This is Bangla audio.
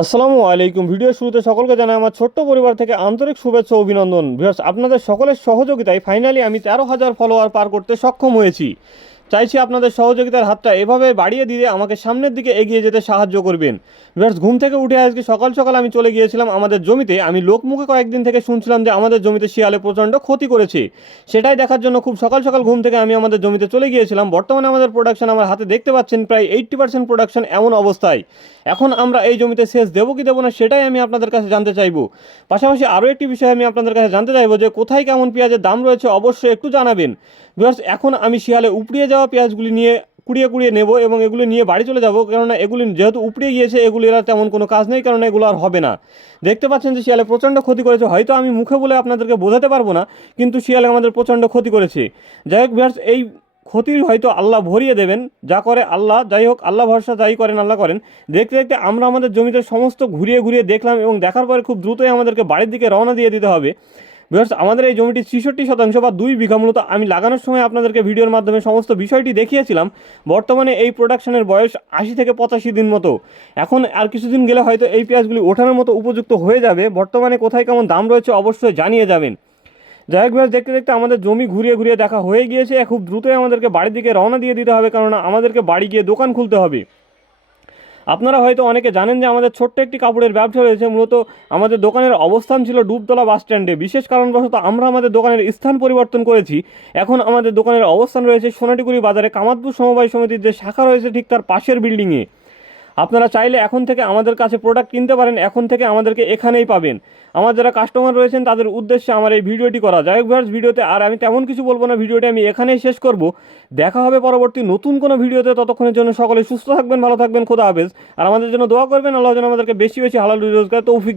আসসালামু আলাইকুম। ভিডিও শুরুতে সকলকে জানাই আমার ছোট্ট পরিবার থেকে আন্তরিক শুভেচ্ছা ও অভিনন্দন। ভিউয়ার্স, আপনাদের সকলের সহযোগিতায় ফাইনালি আমি 13,000 ফলোয়ার পার করতে সক্ষম হয়েছি। চাইছি আপনাদের সহযোগিতার হাতটা এভাবে বাড়িয়ে দিয়ে আমাকে সামনের দিকে এগিয়ে যেতে সাহায্য করবেন। ভিউয়ার্স, ঘুম থেকে উঠে আজকে সকাল সকাল আমি চলে গিয়েছিলাম আমাদের জমিতে। আমি লোকমুখে কয়েকদিন থেকে শুনছিলাম যে আমাদের জমিতে শিয়ালে প্রচণ্ড ক্ষতি করেছে। সেটাই দেখার জন্য খুব সকাল সকাল ঘুম থেকে আমি আমাদের জমিতে চলে গিয়েছিলাম। বর্তমানে আমাদের প্রোডাকশন আমার হাতে দেখতে পাচ্ছেন প্রায় 80% প্রোডাকশন এমন অবস্থায়। এখন আমরা এই জমিতে সেচ দেবো কি দেবো না সেটাই আমি আপনাদের কাছে জানতে চাইবো। পাশাপাশি আরও একটি বিষয় আমি আপনাদের কাছে জানতে চাইবো যে কোথায় কেমন পেঁয়াজের দাম রয়েছে অবশ্যই একটু জানাবেন। ভিউয়ার্স, এখন আমি শিয়ালে উপড়িয়ে যাওয়া পেঁয়াজগুলি নিয়ে কুড়িয়ে কুড়িয়ে নেব এবং এগুলি নিয়ে বাড়ি চলে যাব, কেননা এগুলি যেহেতু উপড়িয়ে গিয়েছে এগুলির আর তেমন কোনো কাজ নেই, কারণ এগুলো আর হবে না। দেখতে পাচ্ছেন যে শিয়ালে প্রচণ্ড ক্ষতি করেছে, হয়তো আমি মুখে বলে আপনাদেরকে বোঝাতে পারবো না, কিন্তু শিয়ালে আমাদের প্রচণ্ড ক্ষতি করেছে। যাই হোক ভিউয়ার্স, এই ক্ষতি হয়তো আল্লাহ ভরিয়ে দেবেন, যা করে আল্লাহ। যাই হোক, আল্লাহ ভরসা, যাই করেন আল্লাহ করেন। দেখতে দেখতে আমরা আমাদের জমিতে সমস্ত ঘুরিয়ে ঘুরিয়ে দেখলাম এবং দেখার পরে খুব দ্রুতই আমাদেরকে বাড়ির দিকে রওনা দিয়ে দিতে হবে। ভিউয়ার্স, আমাদের এই জমিটি 66% বা 2 বিঘা মূলত আমি লাগানোর সময় আপনাদেরকে ভিডিওর মাধ্যমে সমস্ত বিষয়টি দেখিয়েছিলাম। বর্তমানে এই প্রোডাকশনের বয়স 80 থেকে 85 দিন মতো। এখন আর কিছুদিন গেলে হয়তো এই পেঁয়াজগুলি ওঠানোর মতো উপযুক্ত হয়ে যাবে। বর্তমানে কোথায় কেমন দাম রয়েছে অবশ্যই জানিয়ে যাবেন। যাই হোক ভিউয়ার্স, দেখতে দেখতে আমাদের জমি ঘুরিয়ে ঘুরিয়ে দেখা হয়ে গিয়েছে। খুব দ্রুতই আমাদেরকে বাড়ির দিকে রওনা দিয়ে দিতে হবে, কারণ আমাদেরকে বাড়ি গিয়ে দোকান খুলতে হবে। আপনারা হয়তো অনেকে জানেন যে আমাদের ছোট্ট একটি কাপড়ের ব্যবসা রয়েছে। মূলত আমাদের দোকানের অবস্থান ছিল ডুবতলা বাস স্ট্যান্ডে। বিশেষ কারণবশত আমরা আমাদের দোকানের স্থান পরিবর্তন করেছি। এখন আমাদের দোকানের অবস্থান রয়েছে সোনাটিকুড়ি বাজারে কামাতপুর সমবায় সমিতির যে শাখা রয়েছে ঠিক তার পাশের বিল্ডিংয়ে। আপনারা চাইলে এখন থেকে আমাদের কাছে প্রোডাক্ট কিনতে পারেন, এখন থেকে আমাদেরকে এখানেই পাবেন। আমার যারা কাস্টমার রয়েছেন তাদের উদ্দেশ্যে আমার এই ভিডিওটি করা। যাই হোক ভিউয়ার্স, ভিডিওতে আর আমি তেমন কিছু বলবো না, ভিডিওটি আমি এখানেই শেষ করব। দেখা হবে পরবর্তী নতুন কোনো ভিডিওতে। ততক্ষণের জন্য সকলে সুস্থ থাকবেন, ভালো থাকবেন, খোদা হাফেজ। আর আমাদের জন্য দোয়া করবেন, আল্লাহ যেন আমাদেরকে বেশি বেশি হালাল রোজগার তৌফিক দান।